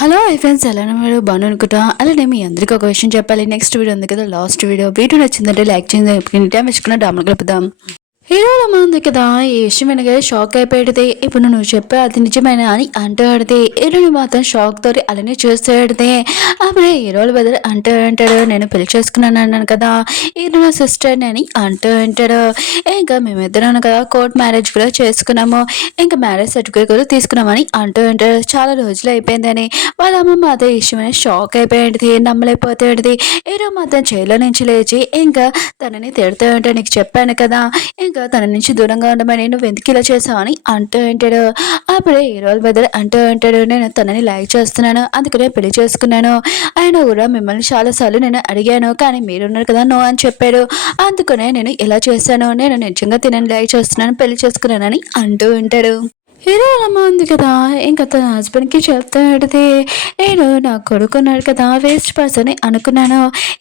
Hello friends ఎలా మీరు బాగున్నాను అనుకుంటా. అలానే మీ అందరికీ ఒక విషయం చెప్పాలి. నెక్స్ట్ వీడియో ఉంది కదా, లాస్ట్ వీడియో నచ్చిందంటే లైక్ చేయండి. టైం ఇచ్చుకున్న డామలు కలుపుదాం. హీరోలమ్మ ఉంది కదా, ఈ విషయం వెనక షాక్ అయిపోయాడితే. ఇప్పుడు నువ్వు చెప్పా అది నిజమైన అని అంటాడితే, హీరోని మాత్రం షాక్ తోటి అలానే చూస్తాడితే. అప్పుడే హీరోలు బదులు అంటాడు, నేను పెళ్లి చేసుకున్నాను అన్నాను కదా, హీరో నా సిస్టర్ని అని అంటాడు. ఇంకా మేమిద్దరం కదా కోర్ట్ మ్యారేజ్ కూడా చేసుకున్నాము, ఇంకా మ్యారేజ్ సర్టిఫికేట్ కూడా తీసుకున్నామని అంటాడు. చాలా రోజులు అయిపోయిందని వాళ్ళ అమ్మ మాత్రం ఈ విషయమని షాక్ అయిపోయాడిది, నమ్మలేకపోతాడిది. హీరో మాత్రం జైల్లో నుంచి లేచి ఇంకా తనని తిడుతూ ఉంటే, నీకు చెప్పాను కదా ఇంకా తన నుంచి దూరంగా ఉండమని, నువ్వు ఎందుకు ఇలా చేసావు అని అంటూ ఉంటాడు. అప్పుడే హీరోల బదులు అంటూ ఉంటాడు, నేను తనని లైక్ చేస్తున్నాను, అందుకనే పెళ్లి చేసుకున్నాను. అయినా కూడా మిమ్మల్ని చాలాసార్లు నేను అడిగాను, కానీ మీరున్నారు కదా నో అని చెప్పాడు. అందుకనే నేను ఇలా చేశాను, నేను నిజంగా తినని లైక్ చేస్తున్నాను, పెళ్లి చేసుకున్నానని అంటూ ఉంటాడు. హీరో అమ్మ ఉంది కదా, ఇంకా తన హస్బెండ్కి చెప్తా అడితే, నేను నా కొడుకున్నాడు కదా వేస్ట్ పర్సన్ అనుకున్నాను,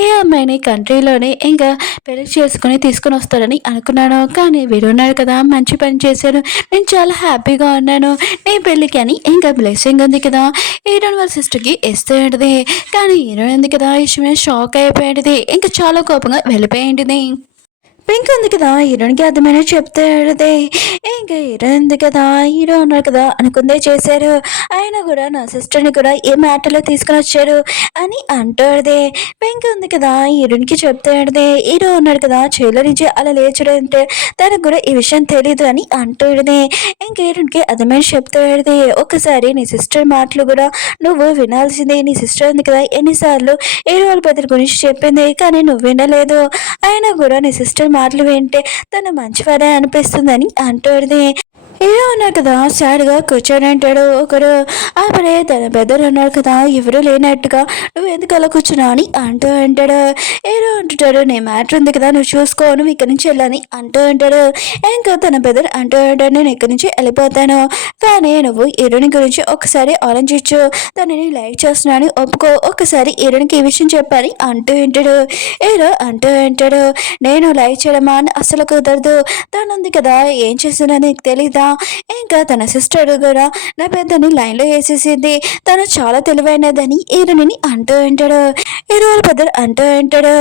ఏ అమ్మాయిని కంట్రీలోనే ఇంకా పెళ్లి చేసుకుని తీసుకుని వస్తాడని అనుకున్నాను, కానీ వీడున్నాడు కదా మంచి పని చేశాను, నేను చాలా హ్యాపీగా ఉన్నాను నీ పెళ్ళికి అని ఇంకా బ్లెస్సింగ్ ఉంది కదా హీరోయిన్ వాళ్ళ సిస్టర్కి ఇస్తాడిది. కానీ హీరోయిన్ ఉంది కదా ఈ విషయమే షాక్ అయిపోయాడిది, ఇంకా చాలా కోపంగా వెళ్ళిపోయింది. పింక్ ఉంది కదా హీరోయిన్కి అర్థమైన చెప్తాడే, ఇంకా హీరో ఉంది కదా హీరో ఉన్నారు కదా అనుకుందే చేశారు, ఆయన కూడా నా సిస్టర్ని కూడా ఏ మ్యాటర్లో తీసుకుని వచ్చారు అని అంటాడే. పింక్ ఉంది కదా హీరోయిన్కి చెప్తాడే, హీరో ఉన్నాడు కదా చైలో నుంచి అలా లేచడంటే తనకు కూడా ఈ విషయం తెలీదు అని అంటాడే. ఇంకా హీరోయిన్కి అర్థమైన చెప్తాడే, ఒకసారి నీ సిస్టర్ మాటలు కూడా నువ్వు వినాల్సిందే, నీ సిస్టర్ ఉంది కదా ఎన్నిసార్లు హీరో వాళ్ళ బదులు గురించి చెప్పింది, కానీ నువ్వు వినలేదు, అయినా కూడా నీ సిస్టర్ మాటలు వింటే తను మంచివాడే అనిపిస్తుందని అంటాడుది. హీరో ఉన్నారు కదా సాడ్గా కూర్చొని అంటాడు ఒకరు. అప్పుడే తన బెదర్ ఉన్నారు కదా ఎవరు లేనట్టుగా, నువ్వు ఎందుకు అలా కూర్చున్నావు అని అంటాడు. హీరో అంటుంటాడు, నీ మ్యాటర్ ఉంది కదా నువ్వు చూసుకో, నువ్వు ఇక్కడి నుంచి వెళ్ళని అంటాడు. ఇంకా తన బెదర్ అంటాడు, నేను ఇక్కడి నుంచి వెళ్ళిపోతాను, కానీ నువ్వు హీరోని గురించి ఒకసారి ఆలోచించు, తనని లైక్ చేస్తున్నాను ఒప్పుకో, ఒకసారి హీరోనికి ఈ విషయం చెప్పాలి అంటూ ఉంటాడు. హీరో అంటూ ఉంటాడు, నేను లైక్ చేయడమా అని అసలు కుదరదు, తను ఉంది కదా ఏం చేస్తున్నా నీకు తెలీదా, ఇంకా తన సిస్టర్ కూడా నా పెద్దని లైన్లో వేసేసింది, తను చాలా తెలివైనదని హీరోని అంటూ ఉంటాడు. హీరో పెద్దరు అంటూ ఉంటాడు,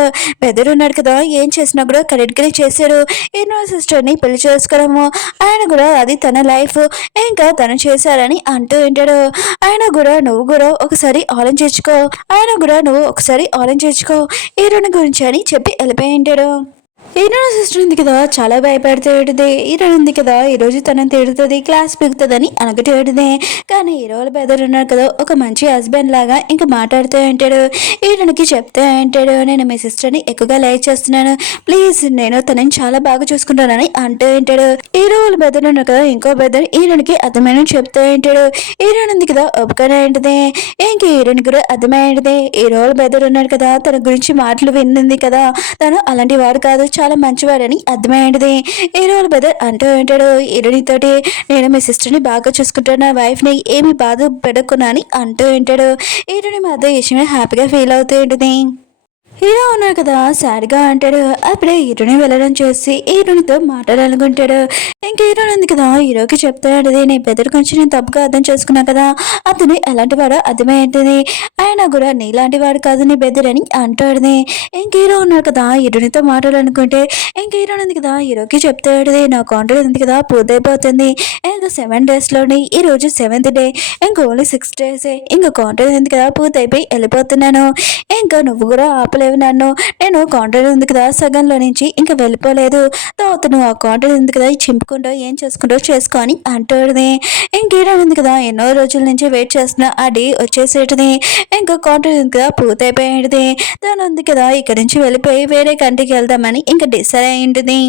పెద్దరు ఉన్నాడు కదా ఏం చేసినా కూడా కరెక్ట్గానే చేశాడు, హీరో సిస్టర్ని పెళ్లి చేసుకోవడము ఆయన కూడా అది తన లైఫ్, ఇంకా తను చేశారని అంటూ ఉంటాడు. ఆయన కూడా నువ్వు కూడా ఒకసారి ఆలోచించుకో, ఆయన కూడా నువ్వు ఒకసారి ఆలోచించుకో హీరోని గురించి అని చెప్పి వెళ్ళిపోయి ఉంటాడు. హీరోయిన్ సిస్టర్ ఉంది కదా చాలా భయపడుతుంది, హీరోయిన్ ఉంది కదా ఈరోజు తనని తిడుతుంది, క్లాస్ పిగుతుందని అనగటేడుదే. కానీ హీరోల బెదర్ ఉన్నారు కదా ఒక మంచి హస్బెండ్ లాగా ఇంకా మాట్లాడుతూ ఉంటాడు. హీరోయిన్కి చెప్తూ ఉంటాడు, నేను మీ సిస్టర్ని ఎక్కువగా లైక్ చేస్తున్నాను, ప్లీజ్ నేను తనని చాలా బాగా చూసుకుంటానని అంటూ ఉంటాడు. హీరోల బెదర్ ఉన్నారు కదా ఇంకో బెదర్ హీరోయిన్కి అర్థమైన చెప్తూ ఉంటాడు. హీరోయిన్ ఉంది కదా ఒప్పుకొని ఉంటుంది, ఇంక హీరోయిన్ కూడా అర్థమైంది, హీరోల బెదర్ ఉన్నాడు కదా తన గురించి మాటలు విన్నింది కదా, తను అలాంటి వాడు కాదు చాలా మంచివాడని అర్థమైంది. హీరోల బ్రదర్ అంటూ ఉంటాడు హీరోని తోటి, నేను మీ సిస్టర్ని బాగా చూసుకుంటాను, నా వైఫ్ని ఏమి బాధ పెడకున్నా అని అంటూ ఉంటాడు. హీరోని మాత్రం విషయమే హ్యాపీగా ఫీల్ అవుతూ ఉంటుంది. హీరో ఉన్నారు కదా సాడ్గా అంటాడు. అప్పుడే హీరోని వెళ్ళడం చూసి హీరోనితో మాట్లాడాలనుకుంటాడు. ఇంకా హీరోని ఉంది కదా హీరోకి చెప్తాడు, నీ బెదర్ గురించి నేను తప్పుగా అర్థం చేసుకున్నా కదా, అతను ఎలాంటి వాడో అర్థమైంది, ఆయన కూడా నీలాంటి వాడు కాదు నీ బెదర్ అని అంటాడు. ఇంక హీరో ఉన్నారు కదా హీరోనితో మాట్లాడాలనుకుంటే ఇంక హీరోని ఉంది కదా హీరోకి చెప్తాడు, నా కాంట్రాక్ట్ ఉంది కదా పూర్తయిపోతుంది, ఇంకా 7 డేస్లోని ఈ రోజు 7th డే, ఇంకా ఓన్లీ 6 డేసే, ఇంకా కాంట్రాక్ట్ ఉంది కదా పూర్తయిపోయి వెళ్ళిపోతున్నాను, ఇంకా నువ్వు కూడా ఆపలేవు నన్ను, నేను కాంట్రాక్ట్ ఉంది కదా సగంలో నుంచి ఇంకా వెళ్ళిపోలేదు, తర్వాత నువ్వు ఆ కాంట్రాక్ట్ ఉంది కదా చింపుకుంటూ ఏం చేసుకుంటూ చేసుకొని అంటాడుది. ఇంకేడా ఉంది కదా ఎన్నో రోజుల నుంచి వెయిట్ చేస్తున్నా ఆ డే వచ్చేసేటిది, ఇంకా కాంట్రాక్ట్ ఉంది కదా పూర్తయిపోయేది, తను ఉంది కదా ఇక్కడి నుంచి వెళ్ళిపోయి వేరే కంట్రీకి వెళ్దామని ఇంకా డిసైడ్ అయ్యింది.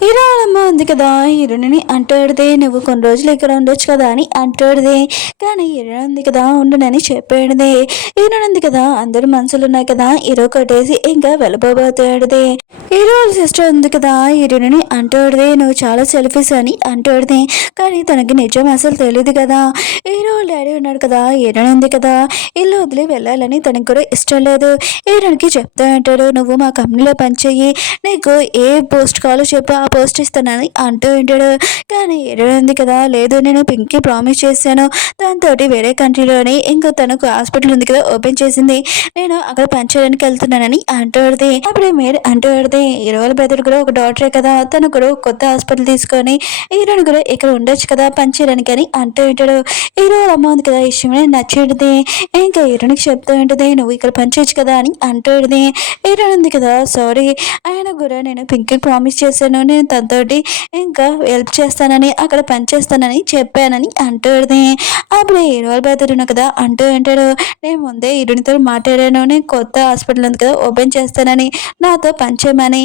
హీరో అమ్మ ఉంది కదా హీరోని అంటాడుదే, నువ్వు కొన్ని రోజులు ఇక్కడ ఉండొచ్చు కదా అని అంటాడుదే, కానీ హీరో ఉంది కదా ఉండనని చెప్పాడుదే. హీరో ఉంది కదా అందరు మనసులు ఉన్నాయి కదా హీరో కొట్టేసి ఇంకా వెళ్ళిపోబోతాడుదే. హీరో సిస్టర్ ఉంది కదా హీరోని అంటాడుదే, నువ్వు చాలా సెల్ఫీస్ అని అంటాడుదే, కానీ తనకి నిజం అసలు తెలియదు కదా, హీరో డాడీ ఉన్నాడు కదా, హీరోయిన్ ఉంది కదా, ఇల్లు వదిలి వెళ్ళాలని తనకు కూడా ఇష్టం లేదు. హీరోయిన్కి చెప్తా ఉంటాడు, నువ్వు మా కంపెనీలో పనిచేయి, నీకు ఏ పోస్ట్ కావాలో చెప్పు, ఆ పోస్ట్ ఇస్తానని అంటూ ఉంటాడు. కానీ హీరోయిన్ ఉంది కదా, లేదు నేను పింక్కి ప్రామిస్ చేశాను, దాంతో వేరే కంట్రీలోని ఇంకా తనకు హాస్పిటల్ ఉంది కదా ఓపెన్ చేసింది, నేను అక్కడ పనిచేయడానికి వెళ్తున్నానని అంటూడిది. అప్పుడే మీరు అంటూడిది, హీరోల బ్రదర్ కూడా ఒక డాక్టరే కదా, తను కూడా కొత్త హాస్పిటల్ తీసుకొని హీరోని కూడా ఇక్కడ ఉండొచ్చు కదా పనిచేయడానికి అని అంటూ ఉంటాడు. హీరో అమ్మ ఉంది కదా, ఈ విషయమే నచ్చేటిది. ఇంకా హీరోనికి చెప్తూ ఉంటుంది, నువ్వు ఇక్కడ పనిచేయచ్చు కదా అని అంటూడిది. హీరో ఉంది కదా, సారీ ఆయన కూడా నేను పింక్కి ప్రామిస్ చేశాను, నేను తనతోటి ఇంకా హెల్ప్ చేస్తానని అక్కడ పని చేస్తానని చెప్పానని అంటూడిది. అప్పుడు హీరో బ్రదర్ కదా అంటూ ఉంటాడు, నేను ముందే హీరోనితో మాట్లాడాను, నేను కొత్త హాస్పిటల్ ఉంది కదా ఓపెన్ చేస్తానని, నాతో పనిచేయమని,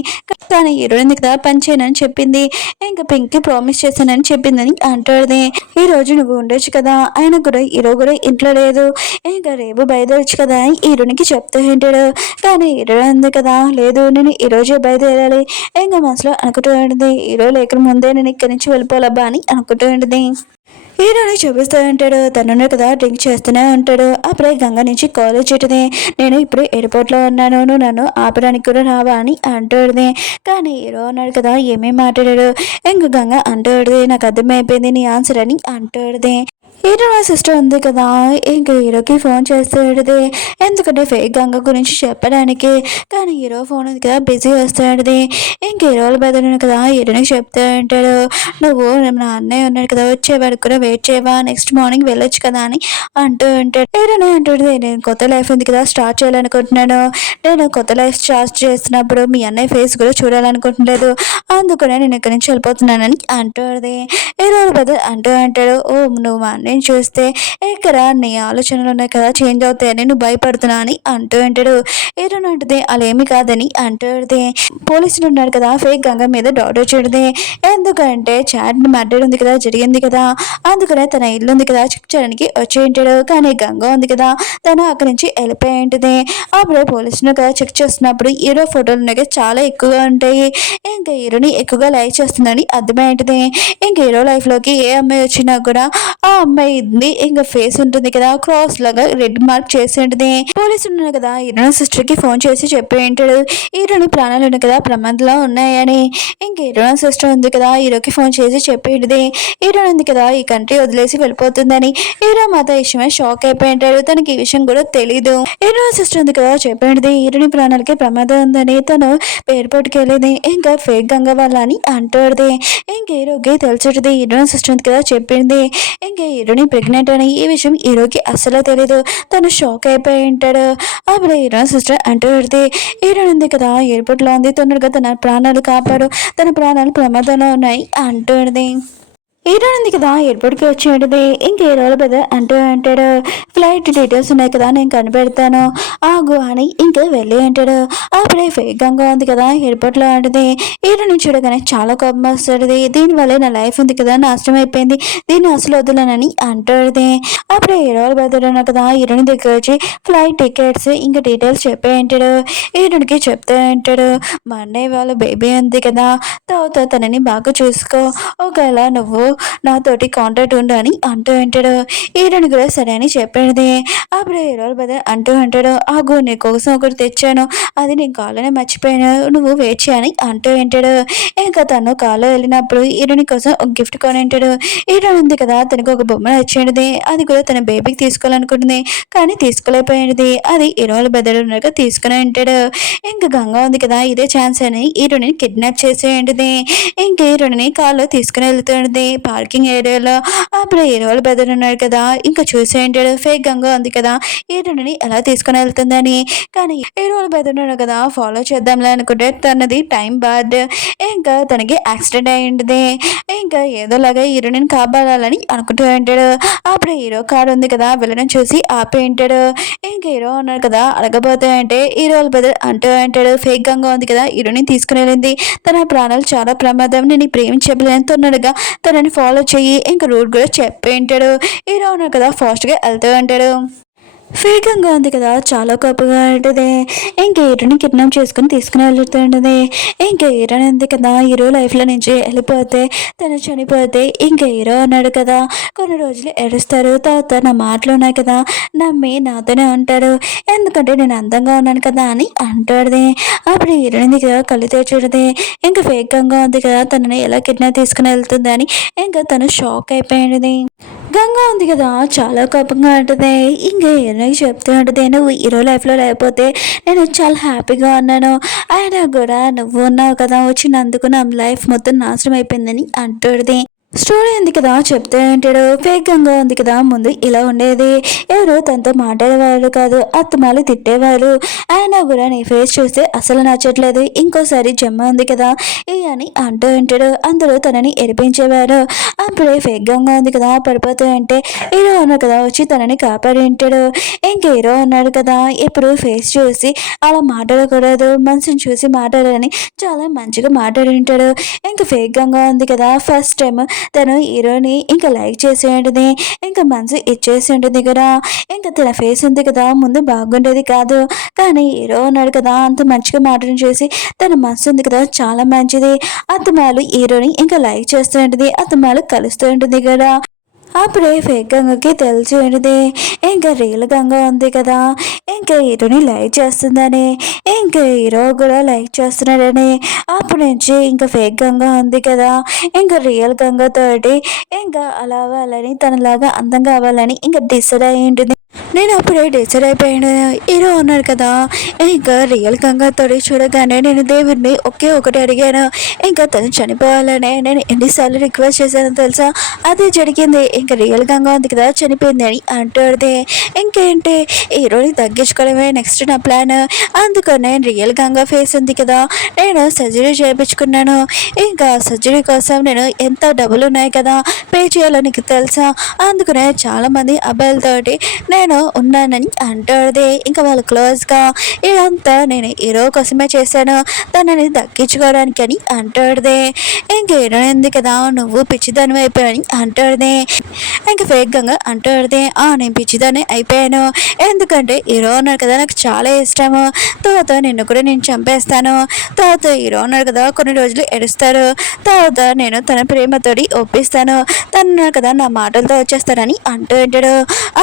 కానీ హీరోయిన్ కదా పనిచేయనని చెప్పింది, ఇంకా పింక్కి ప్రామిస్ చేశానని చెప్పిందని అంటాడు. ఈ రోజు నువ్వు ఉండొచ్చు కదా, ఆయన కూడా హీరో కూడా ఇంట్లో లేదు, ఇంకా రేపు బయలుదేరచ్చు కదా అని హీరోనికి చెప్తూ ఉంటాడు. కానీ హీరో ఉంది కదా, లేదు నేను ఈ రోజే బయలుదేరాలి, ఇంకా మనసులో అనుకుంటూ ఉంటుంది, హీరో లేక ముందే నేను ఇక్కడి నుంచి వెళ్ళిపోవాలబ్బా అని అనుకుంటూ ఉంటుంది. హీరోని చూపిస్తూ ఉంటాడు, తనున్నాడు కదా డ్రింక్ చేస్తూనే ఉంటాడు. అప్పుడే గంగ నుంచి కాల్ వచ్చేటిది, నేను ఇప్పుడు ఎయిర్పోర్ట్లో ఉన్నాను, నువ్వు నన్ను ఆపడానికి కూడా రావా అని అంటాడుది. కానీ హీరో అన్నాడు కదా ఏమేమి మాట్లాడాడు. ఇంక గంగ అంటాడుది, నాకు అర్థమైపోయింది నీ ఆన్సర్ అని అంటాడుది. హీరో నా సిస్టర్ ఉంది కదా, ఇంక హీరోకి ఫోన్ చేస్తాడుది, ఎందుకంటే ఫేక్ గంగ గురించి చెప్పడానికి. కానీ హీరో ఫోన్ ఉంది కదా బిజీ వస్తాడుది. ఇంక హీరోలు బెదరు కదా హీరోనికి చెప్తూ ఉంటాడు, నువ్వు నా అన్నయ్య ఉన్నాడు కదా వచ్చే వరకు కూడా వెయిట్ చేయవా, నెక్స్ట్ మార్నింగ్ వెళ్ళొచ్చు కదా అని అంటూ ఉంటాడు. హీరోనే అంటాడు, నేను కొత్త లైఫ్ ఉంది కదా స్టార్ట్ చేయాలనుకుంటున్నాను, నేను కొత్త లైఫ్ స్టార్ట్ చేస్తున్నప్పుడు మీ అన్నయ్య ఫేస్ కూడా చూడాలనుకుంటులేదు, అందుకనే నేను ఇక్కడి నుంచి వెళ్ళిపోతున్నానని అంటుంది. హీరోలు బెదర్ అంటూ అంటాడు, ఓ నువ్వు మా అన్నయ్య చూస్తే ఇక్కడ నీ ఆలోచనలు ఉన్నాయి కదా చేంజ్ అవుతాయని నువ్వు భయపడుతున్నా అని అంటూ ఉంటాడు. హీరోయిన్ అంటుంది, అలా ఏమి కాదని అంటుంది. పోలీసులు ఉన్నారు కదా ఫేక్ గంగ మీద డాట్ వచ్చేది, ఎందుకంటే చాట్ మర్డర్ ఉంది కదా జరిగింది కదా, అందుకనే తన ఇల్లు ఉంది కదా చెక్ చేయడానికి వచ్చి ఉంటాడు. కానీ గంగ ఉంది కదా తను అక్కడి నుంచి వెళ్ళిపోయి ఉంటుంది. అప్పుడే పోలీసులు కదా చెక్ చేస్తున్నప్పుడు హీరో ఫోటోలు ఉన్నాయి చాలా ఎక్కువగా ఉంటాయి, ఇంకా హీరోని ఎక్కువగా లైక్ చేస్తుందని అర్థమై ఉంటుంది. ఇంక హీరో లైఫ్లోకి ఏ అమ్మాయి వచ్చినా కూడా ఆ అమ్మాయి ఇంకా ఫేస్ ఉంటుంది కదా క్రాస్ లాగా రెడ్ మార్క్ చేసి ఉంటుంది. పోలీసులు ఉన్నారు కదా హీరోయిన్ సిస్టర్ కి ఫోన్ చేసి చెప్పి ఉంటాడు, హీరోని ప్రాణాలు ఉన్నాయి కదా ప్రమాదంలో ఉన్నాయని. ఇంక హీరోయిన్ సిస్టర్ ఉంది కదా హీరోకి ఫోన్ చేసి చెప్పి ఉంటుంది, హీరోయిన్ ఉంది కదా ఈ కంట్రీ వదిలేసి వెళ్ళిపోతుందని. హీరో మాత్రం విషయమే షాక్ అయిపోయి ఉంటాడు, తనకి ఈ విషయం కూడా తెలీదు. హీరోయిన్ సిస్టర్ ఉంది కదా చెప్పి హీరోని ప్రాణాలకి ప్రమాదం ఉందని తను ఎయిర్పోర్ట్కి వెళ్ళింది, ఇంకా ఫేక్ గంగ వాళ్ళ అని అంటాడుది. ఇంక హీరోకి తెలిసేది హీరోయిన్ సిస్టర్ ఉంది కదా చెప్పింది, ఇంకా హీరోని ప్రెగ్నెంట్ అని ఈ విషయం హీరోకి అస్సలు తెలీదు, తను షాక్ అయిపోయి ఉంటాడు. అప్పుడు హీరోయిన్ సిస్టర్ అంటూ పెడితే, హీరోయిన్ ఉంది కదా ఎయిర్పోర్ట్లో ఉంది, తొందరగా తన ప్రాణాలు కాపాడు, తన ప్రాణాలు ప్రమాదంలో ఉన్నాయి అంటుంది. హీరోయిన్ ఉంది కదా ఎయిర్పోర్ట్కి వచ్చి ఉంటుంది. ఇంక హీరోల పెద్ద అంటూ అంటాడు, ఫ్లైట్ డీటెయిల్స్ ఉన్నాయి కదా నేను కనిపెడతాను ఆగు అని ఇంకా వెళ్ళి అంటాడు. అప్పుడే ఫేక్ గంగ ఉంది కదా ఎయిర్పోర్ట్లో ఉంటుంది. హీరోని చూడగానే చాలా కోపం వస్తుంది, దీనివల్ల నా లైఫ్ ఉంది కదా నాశనం అయిపోయింది, దీన్ని అసలు వదలనని అంటుంది. అప్పుడే హీరోల బెదర్ ఉన్నా కదా హీరోని దగ్గర వచ్చి ఫ్లైట్ టికెట్స్ ఇంకా డీటెయిల్స్ చెప్పే అంటాడు. హీరోనికి చెప్తే అంటాడు, మా అన్నయ్య వాళ్ళ బేబీ ఉంది కదా, తర్వాత తనని బాగా చూసుకో, ఒకవేళ నువ్వు నాతోటి కాంటాక్ట్ ఉండు అని అంటూ ఉంటాడు. హీరోని కూడా సరే అని చెప్పేది. అప్పుడు హీరోల బదర్ అంటూ అంటాడు, ఆగు నీ కోసం ఒకటి తెచ్చాను, అది నేను కాళ్ళనే మర్చిపోయాను, నువ్వు వెయిట్ చేయని అంటూ ఉంటాడు. ఇంకా తను కాల్లో వెళ్ళినప్పుడు హీరోని కోసం ఒక గిఫ్ట్ కొని ఉంటాడు. హీరోయిన్ ఉంది కదా తనకు ఒక బొమ్మ నచ్చేది, అది కూడా తన బేబీకి తీసుకోవాలనుకుంటుంది కానీ తీసుకోలేకపోయినది, అది హీరోల బదర్ ఉన్నాక తీసుకుని ఉంటాడు. ఇంకా గంగా ఉంది కదా ఇదే ఛాన్స్ అని హీరోని కిడ్నాప్ చేసేయండిది. ఇంక హీరోని కాల్లో తీసుకుని వెళ్తుండది పార్కింగ్ ఏరియాలో. అప్పుడు హీరోల బెదర్ ఉన్నాడు కదా ఇంకా చూసేంటాడు, ఫేక్ గంగా ఉంది కదా హీరోని ఎలా తీసుకుని వెళ్తుందని. కానీ హీరోల బెదర్ ఉన్నాడు కదా ఫాలో చేద్దాంలే అనుకుంటే తనది టైం బ్యాడ్, ఇంకా తనకి యాక్సిడెంట్ అయ్యింది, ఇంకా ఏదోలాగా హీరోని కాపాడాలని అనుకుంటూ ఉంటాడు. అప్పుడు హీరో కారు ఉంది కదా వెళ్ళడం చూసి ఆపి ఉంటాడు. ఇంకా హీరో ఉన్నాడు కదా అడగబోతే అంటే హీరోల బెదర్ అంటూ అంటాడు, ఫేక్ గంగా ఉంది కదా హీరోని తీసుకుని వెళ్ళింది, తన ప్రాణాలు చాలా ప్రమాదం, నేను ప్రేమించబోలేని తొందరగా తనని ఫాలో చెయ్యి, ఇంకా రూట్ కూడా చెప్పి ఉంటాడు. హీరో ఉన్నాడు కదా ఫాస్ట్గా వెళ్తూ ఉంటాడు. వేగంగా ఉంది కదా, చాలా కోపంగా ఉంటుంది. ఇంకా హీరోని కిడ్నాప్ చేసుకుని తీసుకుని వెళ్తుంటుంది. ఇంకా హీరో ఉంది కదా, హీరో లైఫ్లో నుంచి వెళ్ళిపోతే తను చనిపోతే ఇంకా హీరో అన్నాడు కదా, కొన్ని రోజులు ఏడుస్తారు. తర్వాత నా మాటలు ఉన్నాయి కదా నమ్మి నాతోనే ఉంటాడు, ఎందుకంటే నేను అందంగా ఉన్నాను కదా అని అంటాడు. అప్పుడు హీరోయిన్ కదా కళ్ళు తెచ్చుడుది. ఇంకా వేగంగా ఉంది కదా, తనని ఎలా కిడ్నాప్ తీసుకుని వెళ్తుంది అని ఇంకా తను షాక్ అయిపోయింది. గంగా ఉంది కదా, చాలా కోపంగా ఉంటుంది. ఇంకా హీరోకి చెప్తూ ఉంటుంది, నువ్వు హీరో లైఫ్లో లేకపోతే నేను చాలా హ్యాపీగా ఉన్నాను, అయినా కూడా నువ్వు ఉన్నావు కదా, వచ్చినందుకు నా లైఫ్ మొత్తం నాశనం అయిపోయిందని అంటుంది. స్టోరీ ఉంది కదా చెప్తే అంటాడు. వేగంగా ఉంది కదా, ముందు ఇలా ఉండేది, ఎవరు తనతో మాట్లాడేవాళ్ళు కాదు, అత్తమాలు తిట్టేవారు, అయినా కూడా నీ ఫేస్ చూస్తే అసలు నచ్చట్లేదు, ఇంకోసారి జమ్మ ఉంది కదా అని అంటూ ఉంటాడు. అందరూ తనని ఎరిపించేవారు. అప్పుడే వేగంగా ఉంది కదా పడిపోతూ అంటే హీరో ఉన్నాడు కదా వచ్చి తనని కాపాడి ఉంటాడు. ఇంక హీరో ఉన్నాడు కదా, ఇప్పుడు ఫేస్ చూసి అలా మాట్లాడకూడదు, మనసుని చూసి మాట్లాడాలని చాలా మంచిగా మాట్లాడి ఉంటాడు. ఇంకా వేగంగా ఉంది కదా, ఫస్ట్ టైం తను హీరోని ఇంకా లైక్ చేసి ఉంటుంది, ఇంకా మనసు ఇచ్చేసి ఉంటుంది కదా. ఇంకా తన ఫేస్ ఉంది కదా ముందు బాగుండేది కాదు, కానీ హీరో ఉన్నాడు కదా అంత మంచిగా మాటలు చేసి తన మనసు ఉంది కదా చాలా మంచిది. అత్తమాలు హీరోని ఇంకా లైక్ చేస్తూ ఉంటుంది, అత్తమాలు కలుస్తూ ఉంటుంది కదా. అప్పుడే ఫేక్ గంగకి తెలిసి ఉంటుంది, ఇంకా రియల్ గంగ ఉంది కదా ఇంకా హీరోని లైక్ చేస్తుందని, ఇంకా హీరో కూడా లైక్ చేస్తున్నాడని. అప్పటి నుంచి ఇంకా ఫేక్ గంగ ఉంది కదా ఇంకా రియల్ గంగతోటి ఇంకా అలా అవ్వాలని తనలాగా అందంగా అవ్వాలని ఇంకా డిసైడ్ అయ్యి ఉంటుంది. నేను అప్పుడే డిసైడ్ అయిపోయాను. హీరో ఉన్నాడు కదా, ఇంకా రియల్ గంగాతోడి చూడగానే నేను దేవుడిని ఒకే ఒకటి అడిగాను, ఇంకా తను చనిపోవాలనే నేను ఎన్నిసార్లు రిక్వెస్ట్ చేశానో తెలుసా, అదే జరిగింది. ఇంకా రియల్ గంగా ఉంది కదా చనిపోయింది అని అంటాడు. ఇంకేంటి హీరోని తగ్గించుకోవడమే నెక్స్ట్ నా ప్లాన్, అందుకనే రియల్ గంగా ఫేస్ ఉంది కదా నేను సర్జరీ చేయించుకున్నాను. ఇంకా సర్జరీ కోసం నేను ఎంత డబ్బులు ఉన్నాయి కదా పే చేయాలో నీకు తెలుసా, అందుకనే చాలామంది అబ్బాయిలతోటి నేను ఉన్నానని అంటాడు. ఇంకా వాళ్ళు క్లోజ్గా ఇదంతా నేను హీరో కోసమే చేశాను, తనని దక్కించుకోవడానికి అని అంటాడు. ఇంక హీరో ఉంది కదా నువ్వు పిచ్చిదాని అయిపోయాని అంటాడు. ఇంకా వేగంగా అంటాడు, నేను పిచ్చిదాన్ని అయిపోయాను, ఎందుకంటే హీరో ఉన్నాడు కదా నాకు చాలా ఇష్టము, తర్వాత నిన్ను కూడా నేను చంపేస్తాను, తర్వాత హీరో ఉన్నాడు కదా కొన్ని రోజులు ఏడుస్తాడు, తర్వాత నేను తన ప్రేమతోటి ఒప్పిస్తాను, తను కదా నా మాటలతో వచ్చేస్తానని అంటూ ఉంటాడు.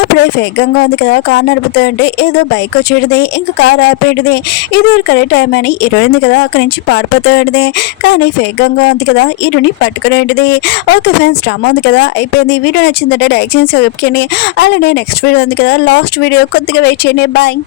అప్పుడే వేగంగా ఉంది కదా కారు నడుపుతూ ఉంటే ఏదో బైక్ వచ్చేటిది, ఇంకా కారు ఆపేటిది, ఇది కరెక్ట్ టైం అని హీరోయింది కదా అక్కడి నుంచి పారిపోతూ ఉంటుంది. కానీ వేగంగా ఉంది కదా హీరోని పట్టుకునేటిది. ఓకే ఫ్రెండ్స్, డ్రామా ఉంది కదా అయిపోయింది. వీడియో నచ్చిందంటే లైక్ చేసి చెప్పుకోండి, అలానే నెక్స్ట్ వీడియో ఉంది కదా లాస్ట్ వీడియో కొద్దిగా వెయిట్ చేయండి. బాయ్.